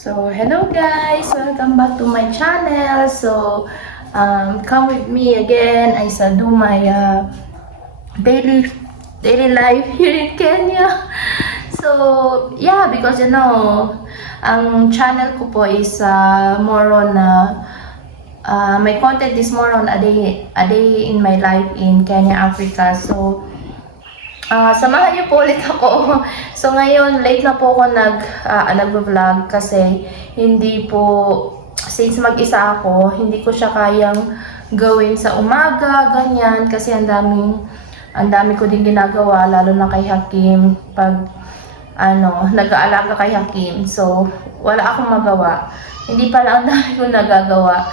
So, hello guys! Welcome back to my channel. So, come with me again. I shall do my daily life here in Kenya. So, yeah, because ang channel ko po is more on my content is more on a day in my life in Kenya, Africa. So, samahan niyo po ulit ako. So ngayon, late na po ako nag-vlog kasi hindi po, since mag-isa ako, hindi ko siya kayang gawin sa umaga, ganyan. Kasi ang dami ko din ginagawa, lalo na kay Hakim, pag nag-aalaga kay Hakim. So, wala akong magawa. Hindi pala ang dami ko nagagawa.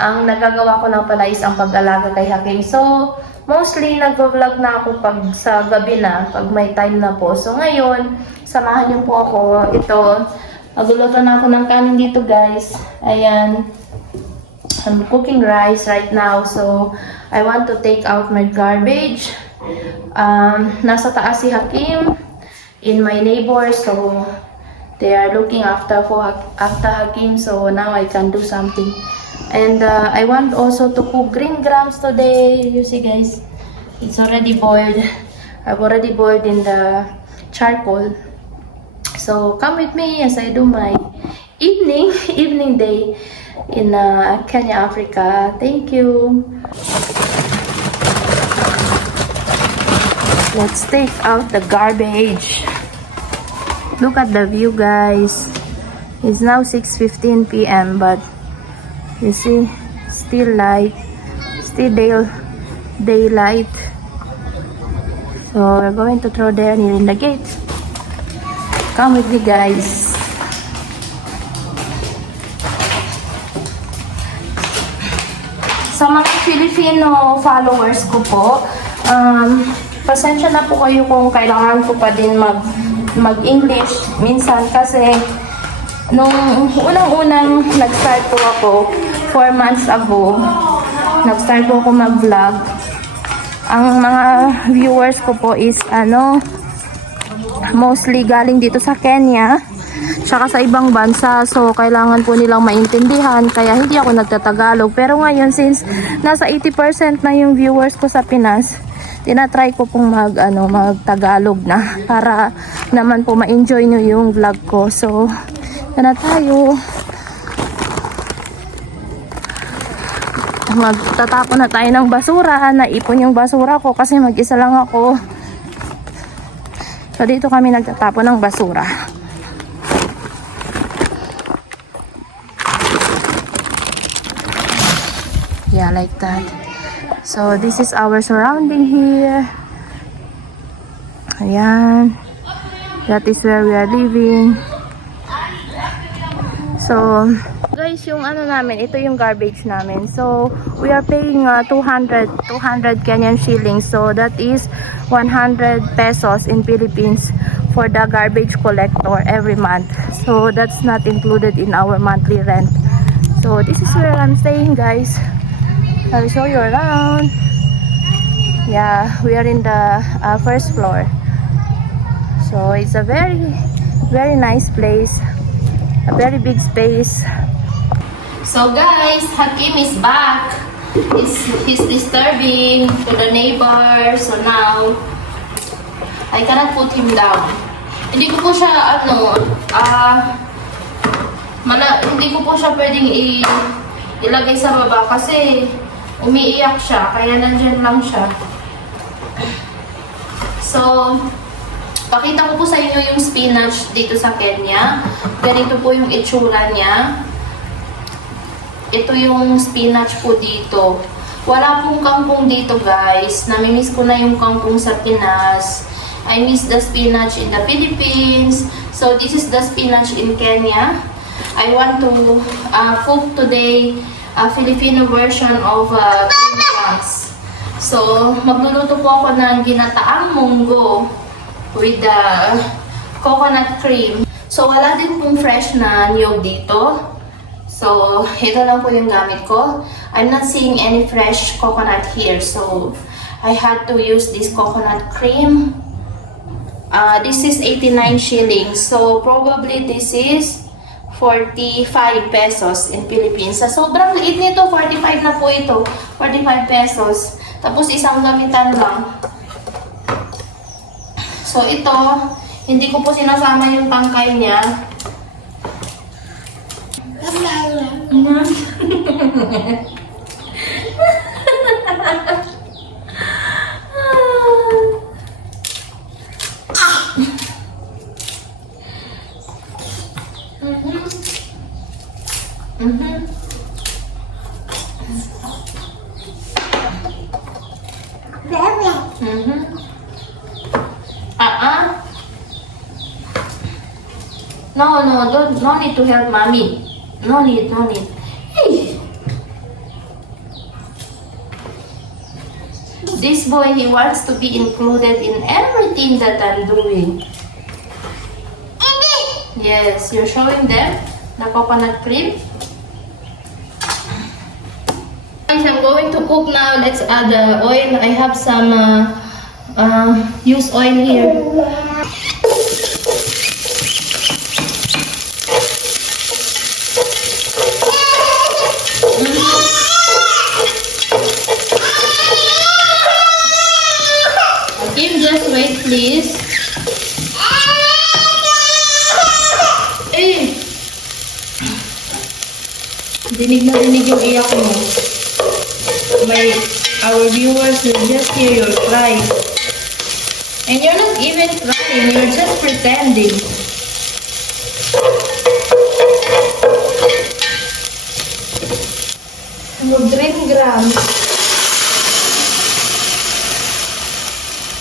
Ang nagagawa ko lang pala is ang pag-alaga kay Hakim. So, mostly nag-vlog na ako pag sa gabi na, pag may time na po. So ngayon, samahan niyo po ako. Ito, magluluto na ako ng kanin dito guys. Ayan. I'm cooking rice right now. So, I want to take out my garbage. Nasa taas si Hakim in my neighbor. So, they are looking after Hakim. So, now I can do something. And I want also to cook green grams today. You see guys, it's already boiled. I've already boiled in the charcoal. So come with me as I do my evening day in Kenya, Africa. Thank you. Let's take out the garbage. Look at the view guys. It's now 6:15 p.m. but you see, still light, still daylight. So we're going to throw there near in the gate. Come with me guys. Sa mga Filipino followers ko po, pasensya na po kayo kung kailangan ko pa din mag-English minsan kasi nung unang-unang nag-start po ako 4 months ago, nag-start po ako mag-vlog. Ang mga viewers ko po is mostly galing dito sa Kenya tsaka sa ibang bansa, so kailangan po nilang maintindihan kaya hindi ako nagtatagalog. Pero ngayon, since nasa 80% na yung viewers ko sa Pinas, tinatry ko pong mag-Tagalog na para naman po ma-enjoy nyo yung vlog ko. So na tayo. Magtatapon na tayo ng basura. Naipon yung basura ko kasi mag-isa lang ako. So dito kami nagtatapon ng basura. Yeah, like that. So this is our surrounding here. Ayan. That is where we are living. So, guys, yung namin, ito yung garbage namin. So, we are paying 200 Kenyan shillings. So, that is 100 pesos in Philippines for the garbage collector every month. So, that's not included in our monthly rent. So, this is where I'm staying, guys. I'll show you around. Yeah, we are in the first floor. So, it's a very, very nice place. A very big space. So guys, Hakim is back. He's disturbing to the neighbor. So now, I cannot put him down. Hindi ko po siya hindi ko po siya pwedeng ilagay sa baba kasi umiiyak siya, kaya nandyan lang siya. So, pakita ko po sa inyo yung spinach dito sa Kenya. Ganito po yung itsura niya. Ito yung spinach po dito. Wala pong kangkong dito guys. Namimiss ko na yung kangkong sa Pinas. I miss the spinach in the Philippines. So this is the spinach in Kenya. I want to cook today a Filipino version of green grams. So magluluto po ako ng ginataang munggo with the coconut cream. So, wala din pong fresh na niyog dito. So, ito lang po yung gamit ko. I'm not seeing any fresh coconut here. So, I had to use this coconut cream. This is 89 shillings. So, probably this is 45 pesos in Philippines. Sa sobrang liit nito, 45 na po ito. 45 pesos. Tapos isang gamitan lang. So ito, hindi ko po sinasama yung tangkay niya. No need to help mommy. No need. Hey. This boy, he wants to be included in everything that I'm doing. Yes, you're showing them the coconut cream. Guys, I'm going to cook now. Let's add the oil. I have some used oil here. Kim, just wait, please. Eh! Dinig na dinig yung iyak mo. Our viewers will just hear your cry. And you're not even crying, you're just pretending. Dream grams.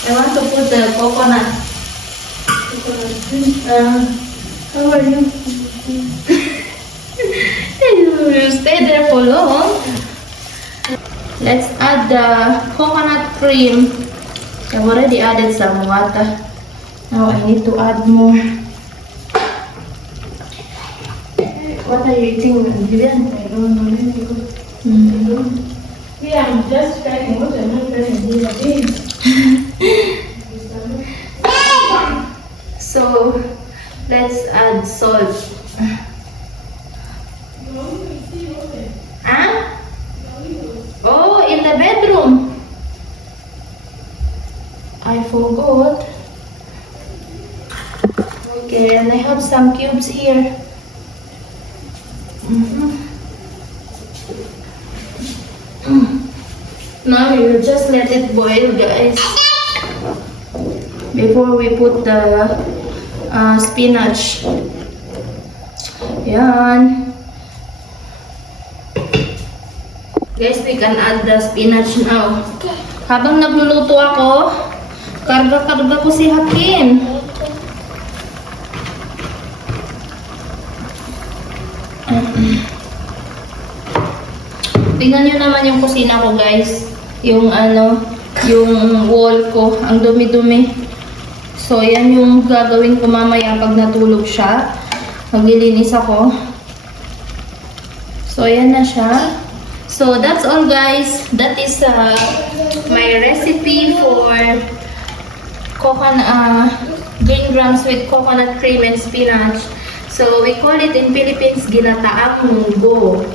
I want to put the coconut. How are you? You stay there for long. Let's add the coconut cream. I've already added some water. Now I need to add more. What are you eating, Vivian? I don't know. Yeah, I'm just trying what I'm not trying to do again. So let's add salt. Huh? Oh, in the bedroom. I forgot. Okay, and I have some cubes here. Now you just let it boil, guys, before we put the spinach. Yan. Guys, we can add the spinach now. Habang nagluluto ako, karga-karga ko si Hakim. Tingnan nyo naman yung kusina ko, guys. Yung yung wall ko, ang dumi-dumi. So, yan yung gagawin ko mamaya pag natulog siya. Maglilinis ako. So, yan na siya. So, that's all, guys. That is my recipe for green grams with coconut cream and spinach. So, we call it in Philippines, ginataang munggo.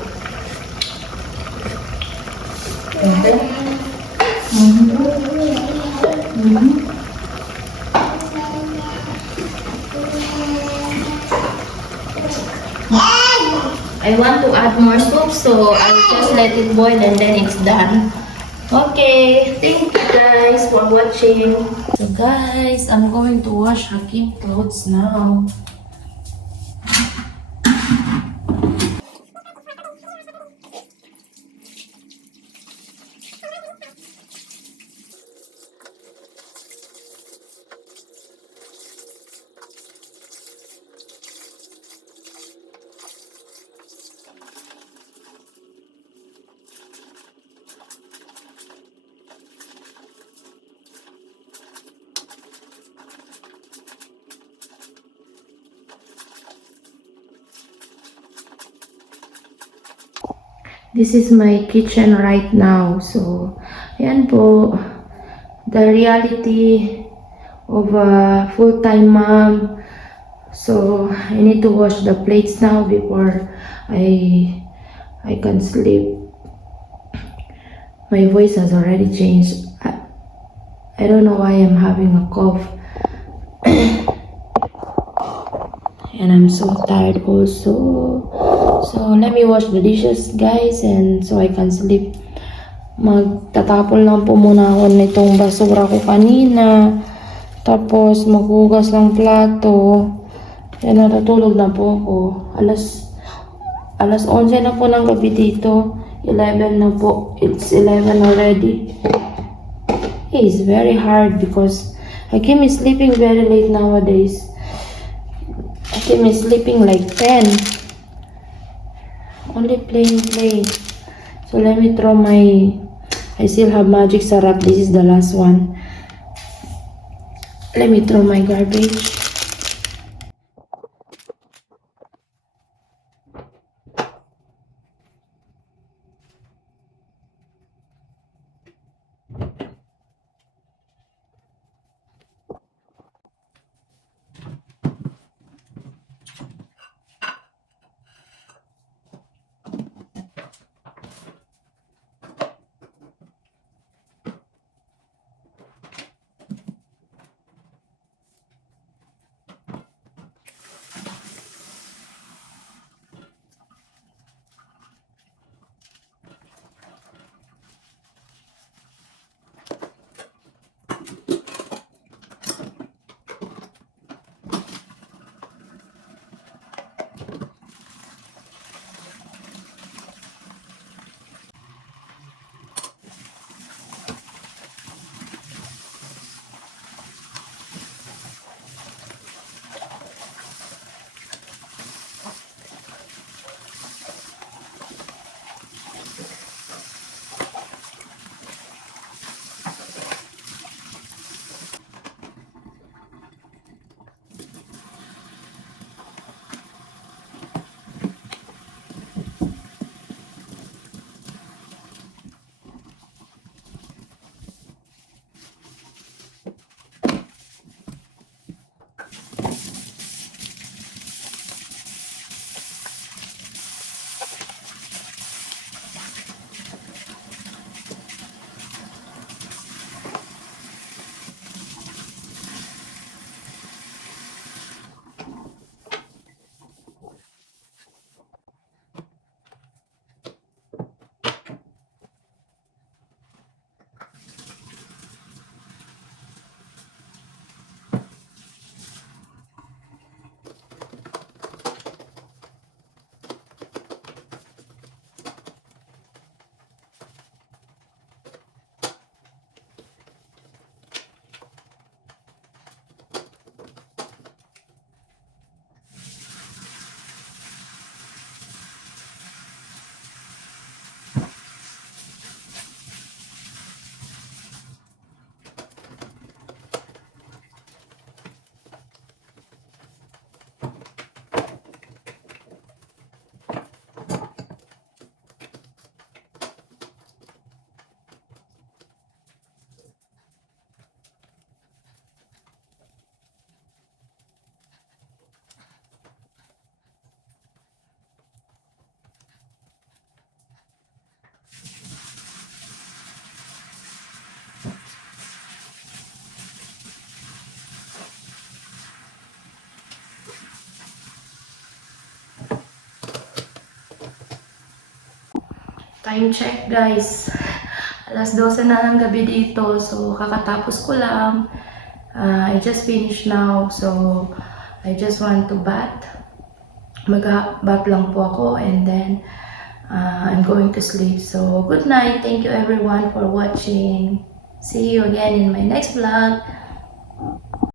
Okay. I want to add more soup, so I'll just let it boil and then it's done. Okay, thank you guys for watching. So guys, I'm going to wash Hakim clothes now. This is my kitchen right now. So, ayan po, the reality of a full-time mom. So I need to wash the plates now before I can sleep. My voice has already changed. I don't know why I'm having a cough. And I'm so tired also. So let me wash the dishes, guys, and so I can sleep. Magtatapon lang po muna ako nitong basura ko kanina. Tapos maghugas ng plato. Yan, natutulog na po ako. Alas 11 na po ng gabi dito. 11 na po. It's 11 already. It's very hard because I keep sleeping very late nowadays. I keep sleeping like 10. Only playing. So let me throw I still have magic syrup. This is the last one. Let me throw my garbage. Time check, guys. Alas 12 na ng gabi dito. So, kakatapos ko lang. I just finished now. So, I just want to bath. Mag-bath lang po ako. And then, I'm going to sleep. So, good night. Thank you everyone for watching. See you again in my next vlog.